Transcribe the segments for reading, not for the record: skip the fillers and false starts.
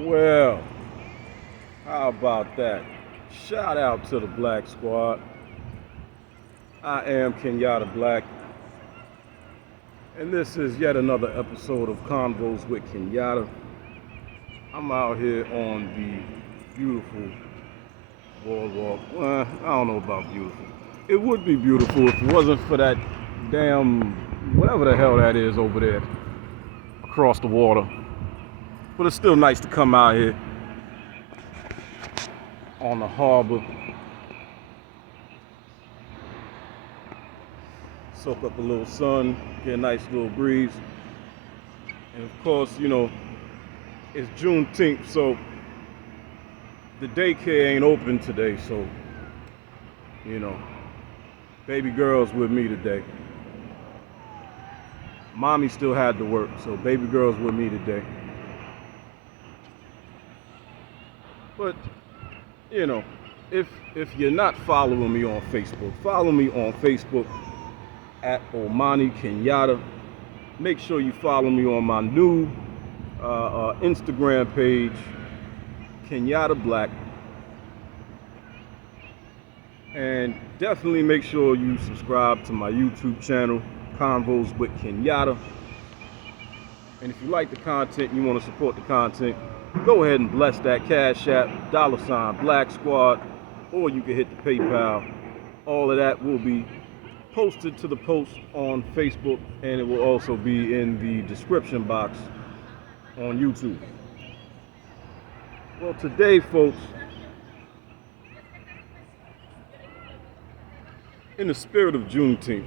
Well, how about that? Shout out to the Black Squad. I am Kenyatta Black, and this is yet another episode of Konvos with Kenyatta. I'm out here on the beautiful boardwalk. Well, I don't know about beautiful. It would be beautiful if it wasn't for that damn, whatever the hell that is over there across the water. But it's still nice to come out here on the harbor, soak up a little sun, get a nice little breeze. And of course, you know, it's Juneteenth, so the daycare ain't open today, so, you know, baby girl's with me today. Mommy still had to work, so baby girl's with me today. But, you know, if you're not following me on Facebook, follow me on Facebook at Omani Kenyatta. Make sure you follow me on my new Instagram page, Kenyatta Black. And definitely make sure you subscribe to my YouTube channel, Konvos with Kenyatta. And if you like the content, you want to support the content, go ahead and bless that Cash App, $BLAXKSQUAD, or you can hit the PayPal. All of that will be posted to the post on Facebook, and it will also be in the description box on YouTube. Well, today, folks, in the spirit of Juneteenth,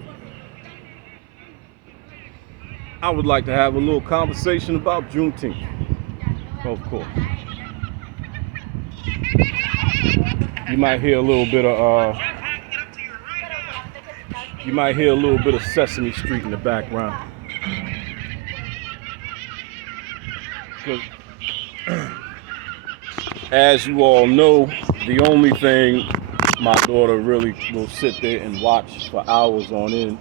I would like to have a little conversation about Juneteenth. Of course. You might hear a little bit of Sesame Street in the background. Because as you all know, the only thing my daughter really will sit there and watch for hours on end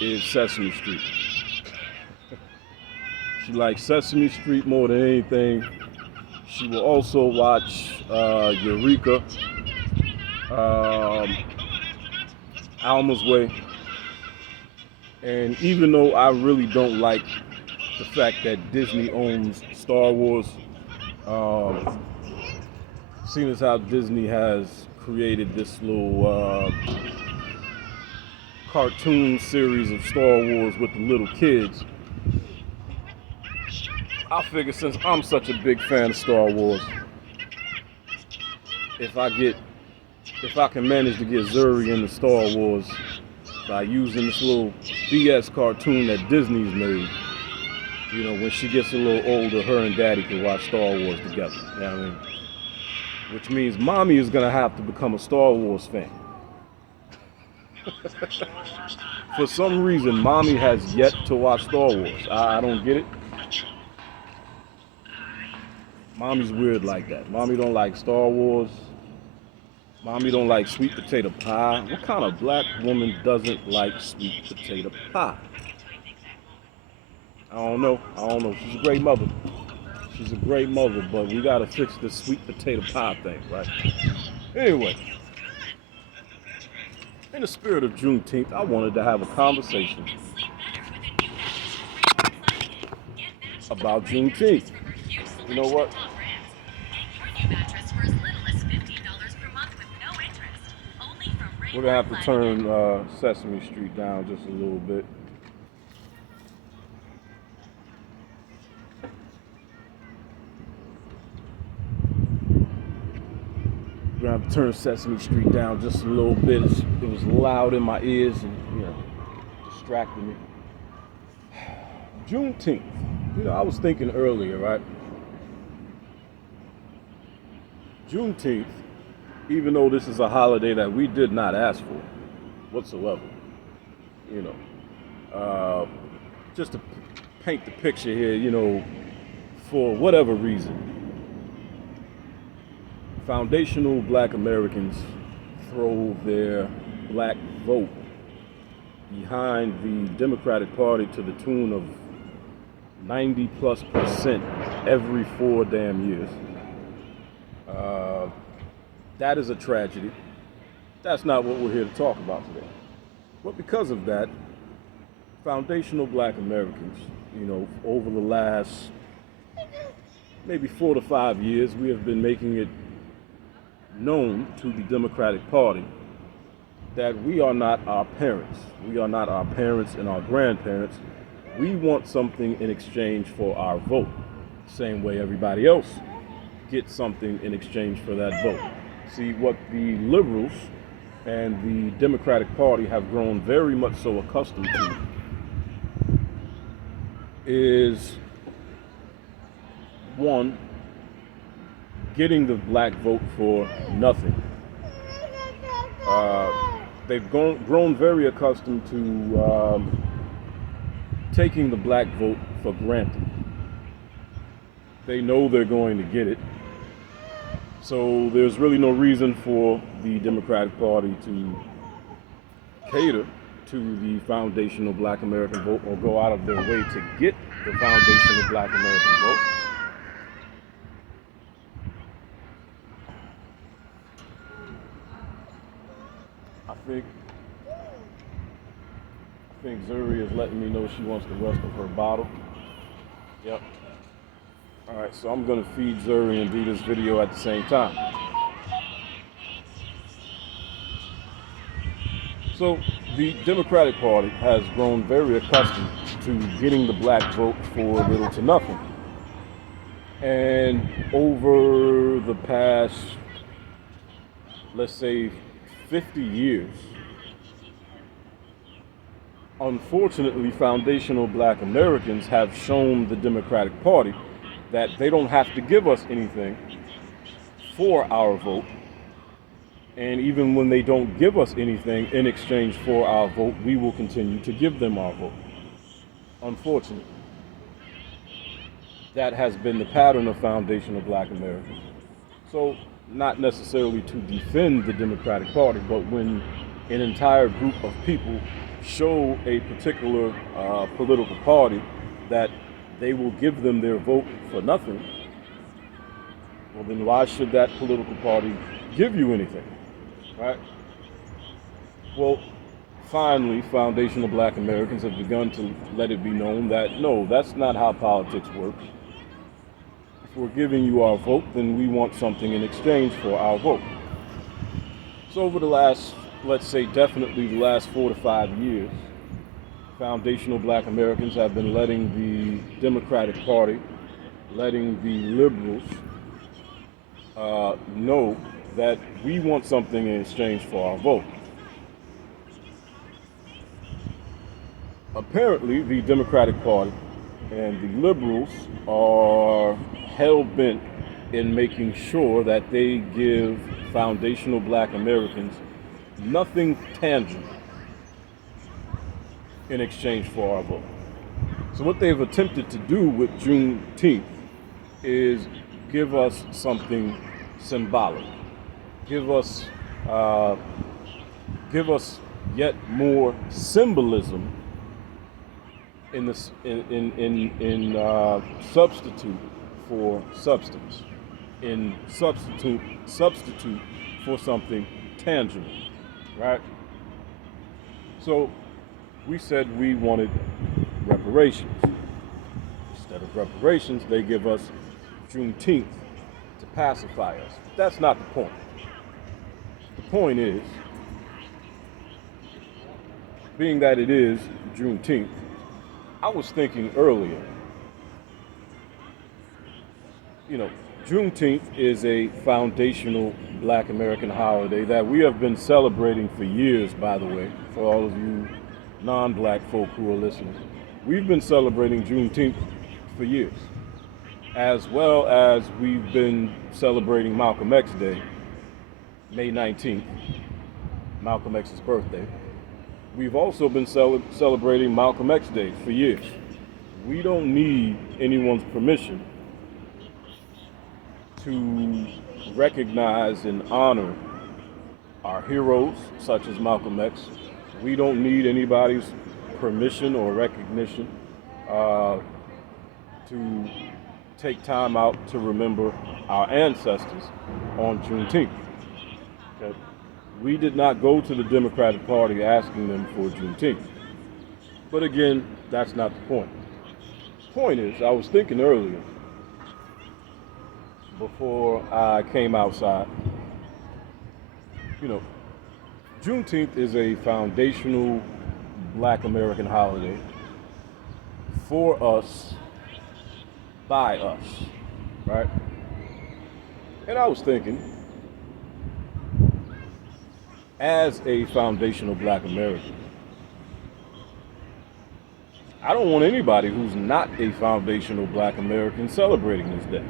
is Sesame Street. She likes Sesame Street more than anything. She will also watch Eureka, Alma's Way. And even though I really don't like the fact that Disney owns Star Wars, seeing as how Disney has created this little cartoon series of Star Wars with the little kids, I figure since I'm such a big fan of Star Wars, if I can manage to get Zuri into Star Wars by using this little BS cartoon that Disney's made, you know, when she gets a little older, her and Daddy can watch Star Wars together. You know what I mean? Which means Mommy is gonna have to become a Star Wars fan. For some reason, Mommy has yet to watch Star Wars. I don't get it. Mommy's weird like that. Mommy don't like Star Wars. Mommy don't like sweet potato pie. What kind of black woman doesn't like sweet potato pie? I don't know. She's a great mother. She's a great mother, but we gotta fix this sweet potato pie thing, right? Anyway, in the spirit of Juneteenth, I wanted to have a conversation about Juneteenth. You know what? We're gonna have to turn Sesame Street down just a little bit. We're gonna have to turn Sesame Street down just a little bit. It was loud in my ears and, you know, distracted me. Juneteenth. You know, I was thinking earlier, right? Juneteenth, even though this is a holiday that we did not ask for whatsoever, you know, just to paint the picture here, you know, for whatever reason, foundational black Americans throw their black vote behind the Democratic Party to the tune of 90+% every 4 damn years. That is a tragedy. That's not what we're here to talk about today. But because of that, foundational Black Americans, over the last maybe 4 to 5 years, we have been making it known to the Democratic Party that we are not our parents. We are not our parents and our grandparents. We want something in exchange for our vote. Same way everybody else gets something in exchange for that vote. See, what the liberals and the Democratic Party have grown very much so accustomed to is, one, getting the black vote for nothing. They've grown very accustomed to taking the black vote for granted. They know they're going to get it. So there's really no reason for the Democratic Party to cater to the foundational Black American vote or go out of their way to get the foundational Black American vote. I think Zuri is letting me know she wants the rest of her bottle. Yep. All right, so I'm gonna feed Zuri and do this video at the same time. So the Democratic Party has grown very accustomed to getting the black vote for little to nothing. And over the past, let's say, 50 years, unfortunately, foundational Black Americans have shown the Democratic Party that they don't have to give us anything for our vote. And even when they don't give us anything in exchange for our vote, we will continue to give them our vote. Unfortunately, that has been the pattern of foundational Black Americans. So, not necessarily to defend the Democratic Party, but when an entire group of people show a particular political party that they will give them their vote for nothing, well then why should that political party give you anything, right? Well, finally, foundational Black Americans have begun to let it be known that no, that's not how politics works. If we're giving you our vote, then we want something in exchange for our vote. So over the last, let's say definitely the last 4 to 5 years, foundational Black Americans have been letting the Democratic Party, letting the liberals know that we want something in exchange for our vote. Apparently, the Democratic Party and the liberals are hell-bent in making sure that they give foundational Black Americans nothing tangible in exchange for our vote. So what they've attempted to do with Juneteenth is give us something symbolic. Give us yet more symbolism in this in substitute for substance, in substitute for something tangible, right? So we said we wanted reparations. Instead of reparations, they give us Juneteenth to pacify us. That's not the point. The point is, being that it is Juneteenth, I was thinking earlier, Juneteenth is a foundational Black American holiday that we have been celebrating for years, by the way, for all of you non-black folk who are listening. We've been celebrating Juneteenth for years, as well as we've been celebrating Malcolm X Day, May 19th, Malcolm X's birthday. We've also been celebrating Malcolm X Day for years. We don't need anyone's permission to recognize and honor our heroes, such as Malcolm X. We don't need anybody's permission or recognition to take time out to remember our ancestors on Juneteenth. Okay? We did not go to the Democratic Party asking them for Juneteenth. But again, that's not the point. The point is, I was thinking earlier, before I came outside, Juneteenth is a foundational Black American holiday for us, by us, right? And I was thinking, as a foundational Black American, I don't want anybody who's not a foundational Black American celebrating this day.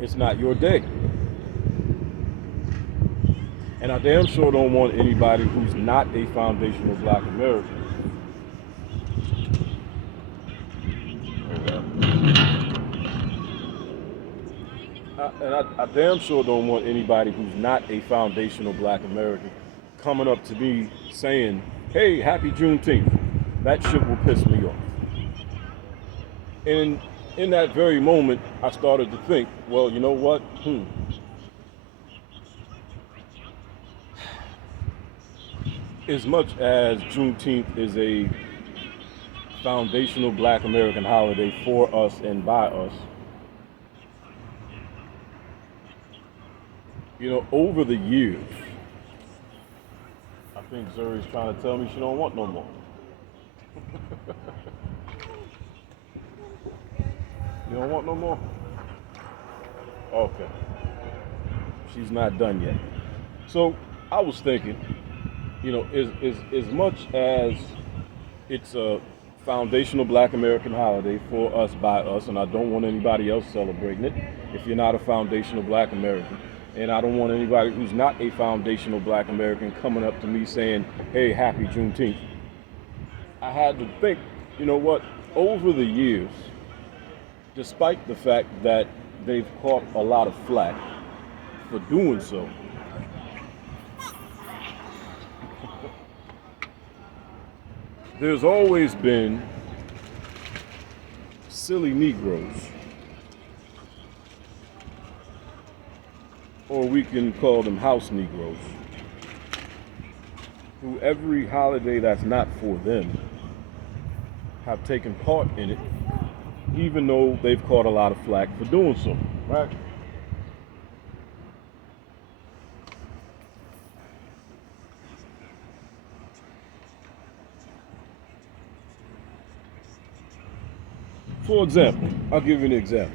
It's not your day. And I damn sure don't want anybody who's not a foundational Black American I damn sure don't want anybody who's not a foundational Black American coming up to me saying, hey, happy Juneteenth. That shit will piss me off. And in that very moment, I started to think, well, you know what? As much as Juneteenth is a foundational Black American holiday for us and by us, over the years, I think Zuri's trying to tell me she don't want no more. You don't want no more? Okay. She's not done yet. So I was thinking, as much as it's a foundational Black American holiday for us, by us, and I don't want anybody else celebrating it if you're not a foundational Black American, and I don't want anybody who's not a foundational Black American coming up to me saying, hey, happy Juneteenth. I had to think, over the years, despite the fact that they've caught a lot of flack for doing so, there's always been silly Negroes, or we can call them house Negroes, who every holiday that's not for them have taken part in it, even though they've caught a lot of flack for doing so, right? For example, I'll give you an example.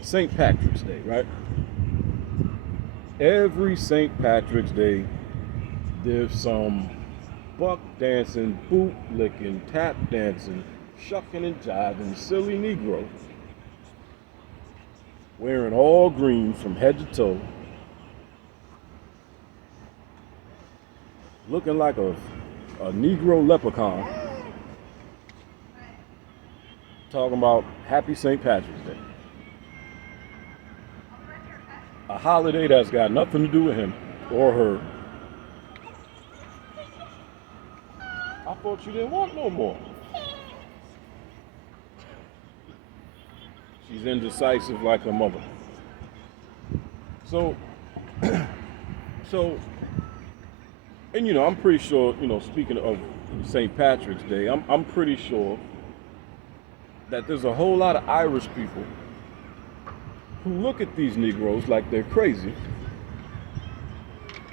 St. Patrick's Day, right? Every St. Patrick's Day, there's some buck dancing, boot licking, tap dancing, shucking and jiving, silly Negro, wearing all green from head to toe, looking like a Negro leprechaun, talking about happy St. Patrick's Day. A holiday that's got nothing to do with him or her. I thought you didn't want no more. She's indecisive like her mother. So, and I'm pretty sure, speaking of St. Patrick's Day, I'm pretty sure that there's a whole lot of Irish people who look at these Negroes like they're crazy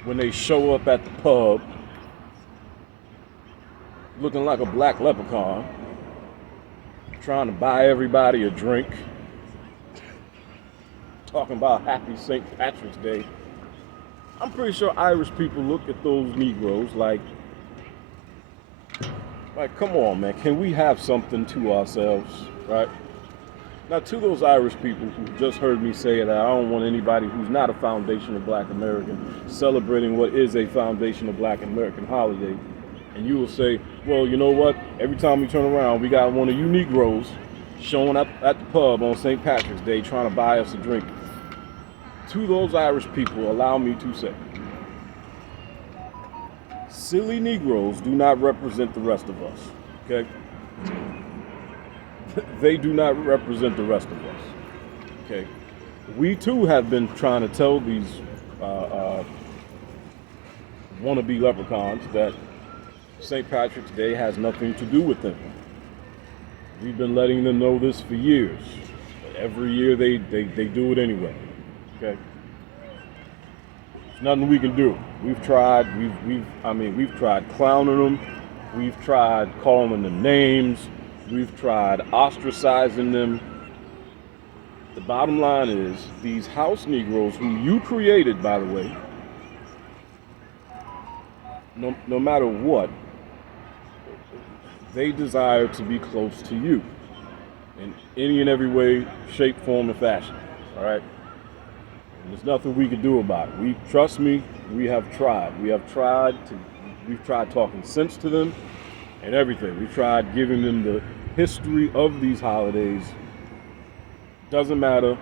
when they show up at the pub looking like a black leprechaun, trying to buy everybody a drink, talking about happy St. Patrick's Day. I'm pretty sure Irish people look at those Negroes like, come on, man, can we have something to ourselves, right? Now, to those Irish people who just heard me say that I don't want anybody who's not a foundational Black American celebrating what is a foundational Black American holiday, and you will say, well, you know what? Every time we turn around, we got one of you Negroes showing up at the pub on St. Patrick's Day trying to buy us a drink. To those Irish people, allow me to say, silly Negroes do not represent the rest of us. Okay? They do not represent the rest of us. Okay? We too have been trying to tell these wannabe leprechauns that St. Patrick's Day has nothing to do with them. We've been letting them know this for years. But every year they do it anyway. Okay? There's nothing we can do. We've tried. We've tried clowning them. We've tried calling them names. We've tried ostracizing them. The bottom line is, these house Negroes, who you created, by the way, no matter what, they desire to be close to you in any and every way, shape, form, and fashion. All right? And there's nothing we can do about it. Trust me, we have tried. We've tried talking sense to them and everything. We've tried giving them the history of these holidays. Doesn't matter.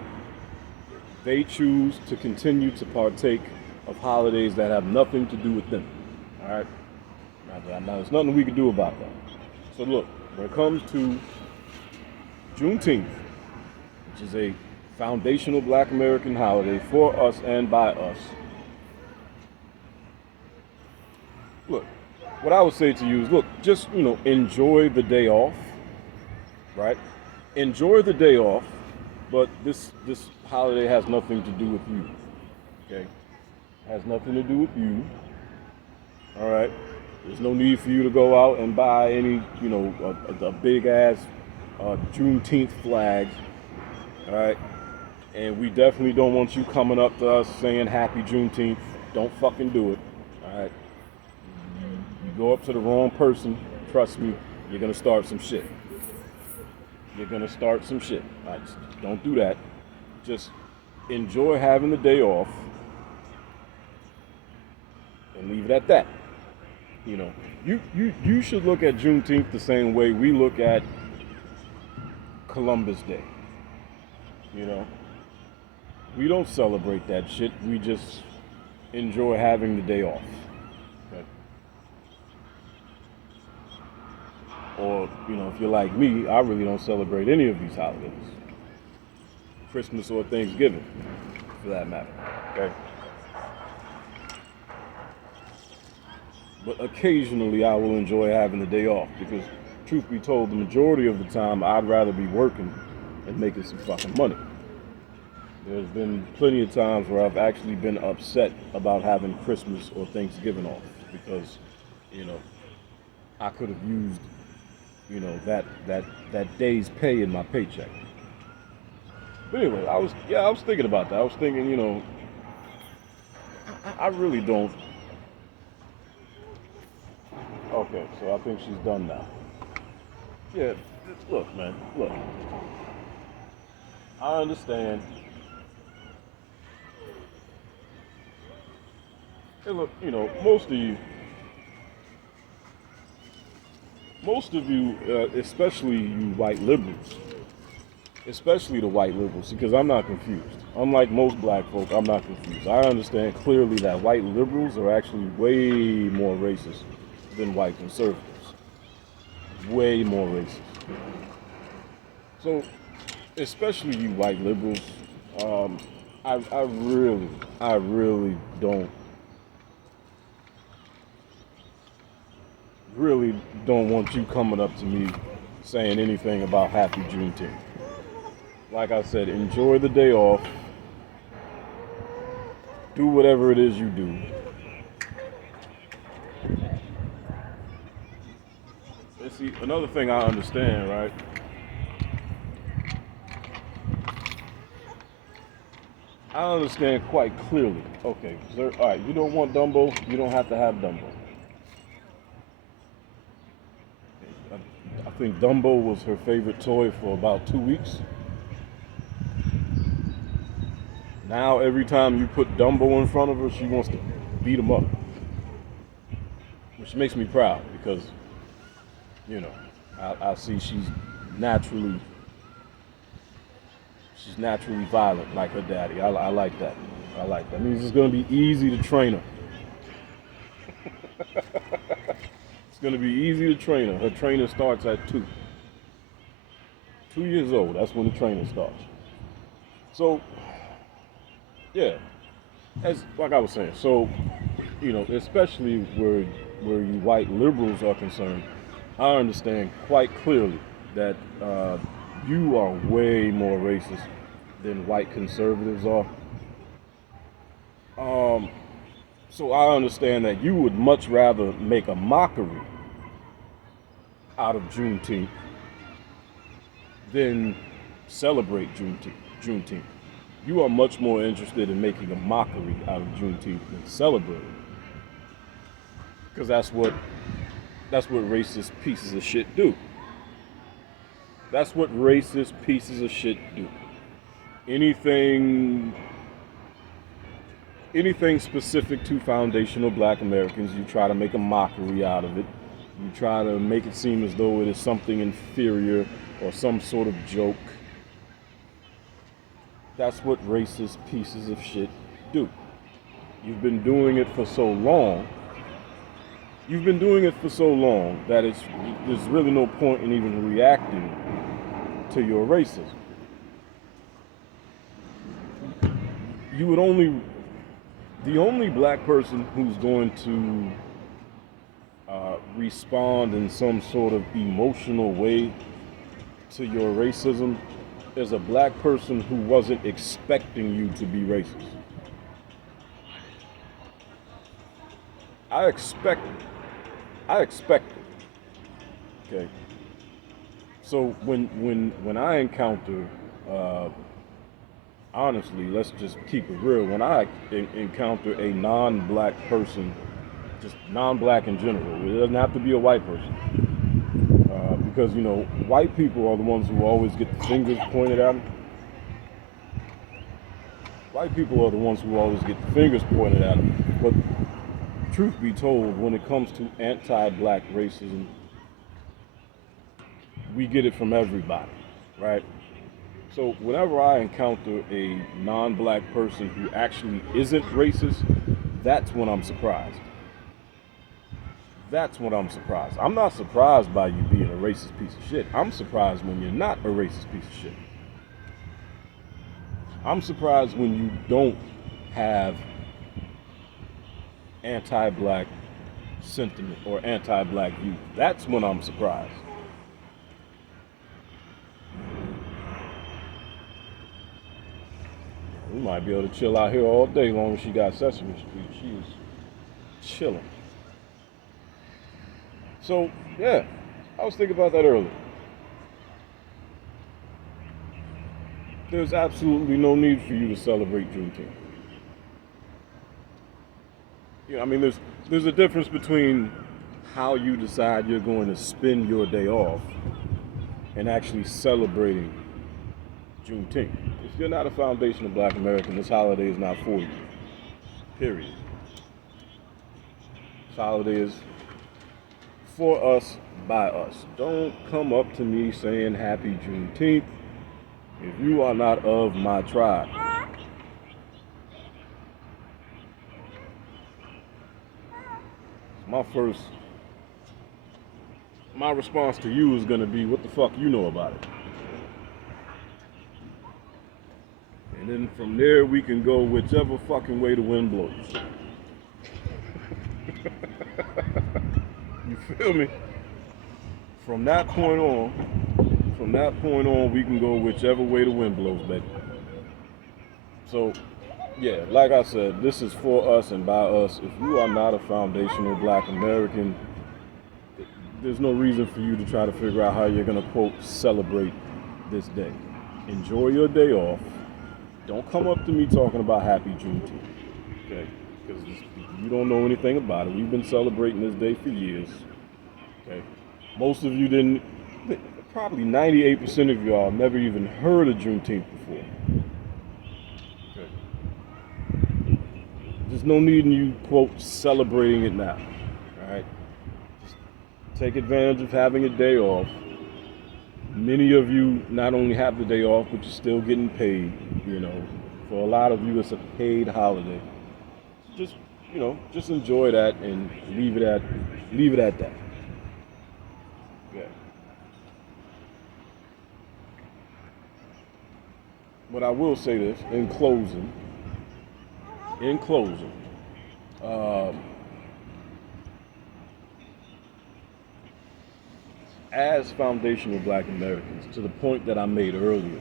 They choose to continue to partake of holidays that have nothing to do with them. All right? Now there's nothing we can do about that. So look, when it comes to Juneteenth, which is a foundational Black American holiday for us and by us, look, what I would say to you is, look, just, enjoy the day off, right? Enjoy the day off, but this holiday has nothing to do with you, okay? It has nothing to do with you, all right? There's no need for you to go out and buy any, a big ass Juneteenth flag, all right? And we definitely don't want you coming up to us saying Happy Juneteenth. Don't fucking do it, all right? You go up to the wrong person, trust me, you're gonna start some shit. You're gonna start some shit. Right? Don't do that. Just enjoy having the day off and leave it at that. You should look at Juneteenth the same way we look at Columbus Day. We don't celebrate that shit. We just enjoy having the day off. Okay? Or, if you're like me, I really don't celebrate any of these holidays. Christmas or Thanksgiving, for that matter. Okay? But occasionally I will enjoy having the day off because, truth be told, the majority of the time I'd rather be working and making some fucking money. There's been plenty of times where I've actually been upset about having Christmas or Thanksgiving off because, I could have used, that day's pay in my paycheck. But anyway, I was thinking about that. I was thinking, I really don't. Okay, so I think she's done now. Yeah, look, man, look. I understand. Hey, look, most of you, especially you white liberals, especially the white liberals, because I'm not confused. Unlike most black folk, I'm not confused. I understand clearly that white liberals are actually way more racist than white conservatives. Way more racist. So, especially you white liberals, I really don't want you coming up to me saying anything about Happy Juneteenth. Like I said, enjoy the day off. Do whatever it is you do. And see, another thing I understand, right? I understand quite clearly. Okay, sir, all right, you don't want Dumbo, you don't have to have Dumbo. I think Dumbo was her favorite toy for about 2 weeks. Now every time you put Dumbo in front of her, she wants to beat him up. Which makes me proud because, I see she's naturally violent like her daddy. I like that. I like that. It means it's going to be easy to train her. It's going to be easy to train her. Her training starts at 2. 2 years old, that's when the training starts. So, yeah, as like I was saying, so, especially where you white liberals are concerned, I understand quite clearly that you are way more racist than white conservatives are. So I understand that you would much rather make a mockery out of Juneteenth than celebrate Juneteenth. You are much more interested in making a mockery out of Juneteenth than celebrating, because that's what racist pieces of shit do. That's what racist pieces of shit do. Anything specific to foundational black Americans, you try to make a mockery out of it. You try to make it seem as though it is something inferior or some sort of joke. That's what racist pieces of shit do. You've been doing it for so long. That there's really no point in even reacting to your racism. The only black person who's going to respond in some sort of emotional way to your racism is a black person who wasn't expecting you to be racist. I expect it. Okay. So when I encounter, honestly, let's just keep it real. When I encounter a non-black person, just non-black in general, it doesn't have to be a white person, because white people are the ones who always get the fingers pointed at them. White people are the ones who always get the fingers pointed at them. But truth be told, when it comes to anti-black racism, we get it from everybody, right? So whenever I encounter a non-black person who actually isn't racist, that's when I'm surprised. I'm not surprised by you being a racist piece of shit. I'm surprised when you're not a racist piece of shit. I'm surprised when you don't have anti-black sentiment or anti-black view. That's when I'm surprised. We might be able to chill out here all day long as she got Sesame Street. She is chilling. So, yeah, I was thinking about that earlier. There's absolutely no need for you to celebrate Juneteenth. There's a difference between how you decide you're going to spend your day off and actually celebrating Juneteenth. If you're not a foundational black American, this holiday is not for you. Period. This holiday is for us, by us. Don't come up to me saying Happy Juneteenth if you are not of my tribe. My response to you is going to be, what the fuck you know about it? And then from there, we can go whichever fucking way the wind blows. You feel me? From that point on, we can go whichever way the wind blows, baby. So, yeah, like I said, this is for us and by us. If you are not a foundational black American, there's no reason for you to try to figure out how you're going to, quote, celebrate this day. Enjoy your day off. Don't come up to me talking about Happy Juneteenth, okay? Because you don't know anything about it. We've been celebrating this day for years, okay? Most of you didn't, probably 98% of y'all never even heard of Juneteenth before. Okay. There's no need in you, quote, celebrating it now, all right? Just take advantage of having a day off. Many of you not only have the day off, but you're still getting paid, For a lot of you, it's a paid holiday. Just enjoy that and leave it at that. But I will say this in closing. Um, as foundational Black Americans, to the point that I made earlier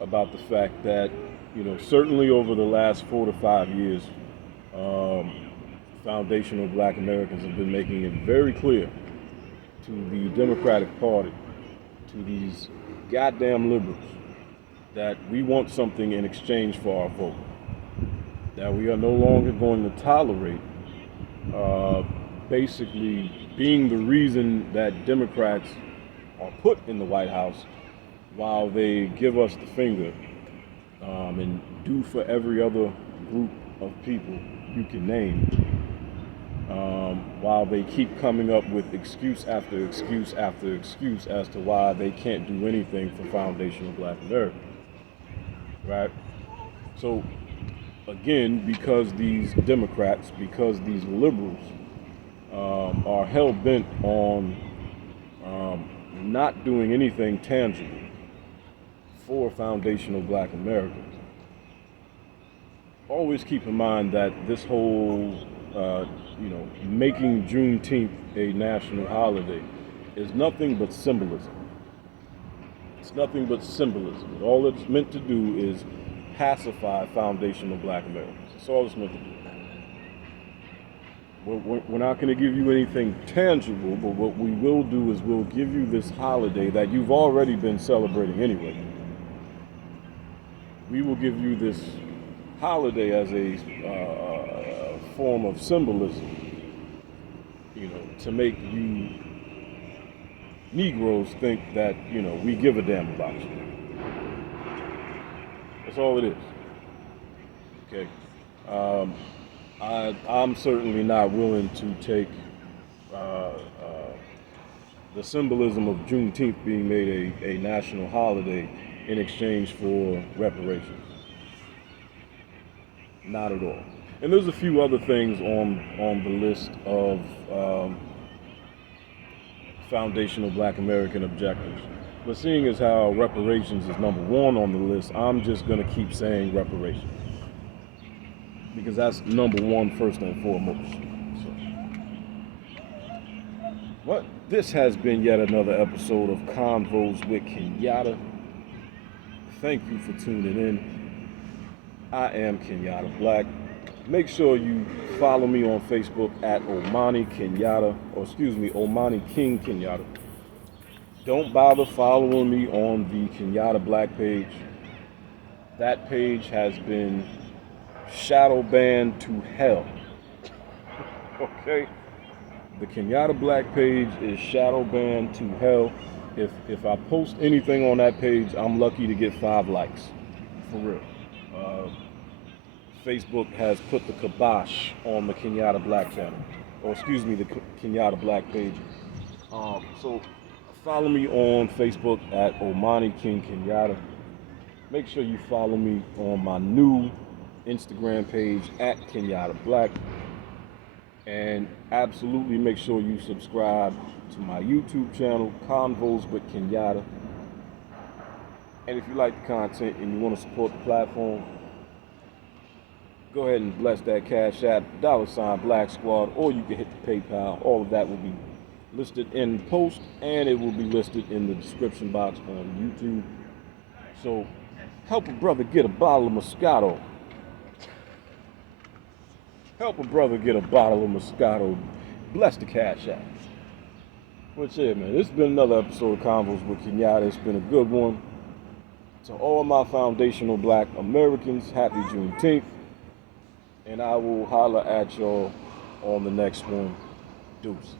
about the fact that, certainly over the last 4 to 5 years, um, foundational Black Americans have been making it very clear to the Democratic Party, to these goddamn liberals, that we want something in exchange for our vote. That we are no longer going to tolerate basically being the reason that Democrats are put in the White House while they give us the finger and do for every other group of people you can name, while they keep coming up with excuse after excuse after excuse as to why they can't do anything for foundational Black Americans, right? So again, because these Democrats, because these liberals are hell-bent on not doing anything tangible for foundational Black Americans, always keep in mind that this whole, making Juneteenth a national holiday is nothing but symbolism. It's nothing but symbolism. All it's meant to do is pacify foundational Black Americans. That's all it's meant to do. We're not going to give you anything tangible, but what we will do is we'll give you this holiday that you've already been celebrating anyway. We will give you this holiday as a form of symbolism, to make you Negroes think that, we give a damn about you. That's all it is. Okay. I'm certainly not willing to take the symbolism of Juneteenth being made a national holiday in exchange for reparations. Not at all. And there's a few other things on the list of foundational Black American objectives. But seeing as how reparations is number one on the list, I'm just going to keep saying reparations, because that's number one first and foremost. Well, this has been yet another episode of Konvos with Kenyatta. Thank you for tuning in. I am Kenyatta Black. Make sure you follow me on Facebook at Omani King Kenyatta. Don't bother following me on the Kenyatta Black page. That page has been shadow banned to hell. Okay? The Kenyatta Black page is shadow banned to hell. If I post anything on that page, I'm lucky to get 5 likes. For real. Facebook has put the kibosh on the Kenyatta Black channel. The Kenyatta Black page. So follow me on Facebook at Omani King Kenyatta. Make sure you follow me on my new Instagram page at Kenyatta Black. And absolutely make sure you subscribe to my YouTube channel, Konvos with Kenyatta. And if you like the content and you want to support the platform, go ahead and bless that Cash App, $BLAXKSQUAD, or you can hit the PayPal. All of that will be listed in the post, and it will be listed in the description box on YouTube. So help a brother get a bottle of Moscato. Help a brother get a bottle of Moscato. Bless the Cash App. But yeah, man, this has been another episode of Konvos with Kenyatta. It's been a good one. To all my foundational Black Americans, happy Juneteenth. And I will holler at y'all on the next one. Deuces.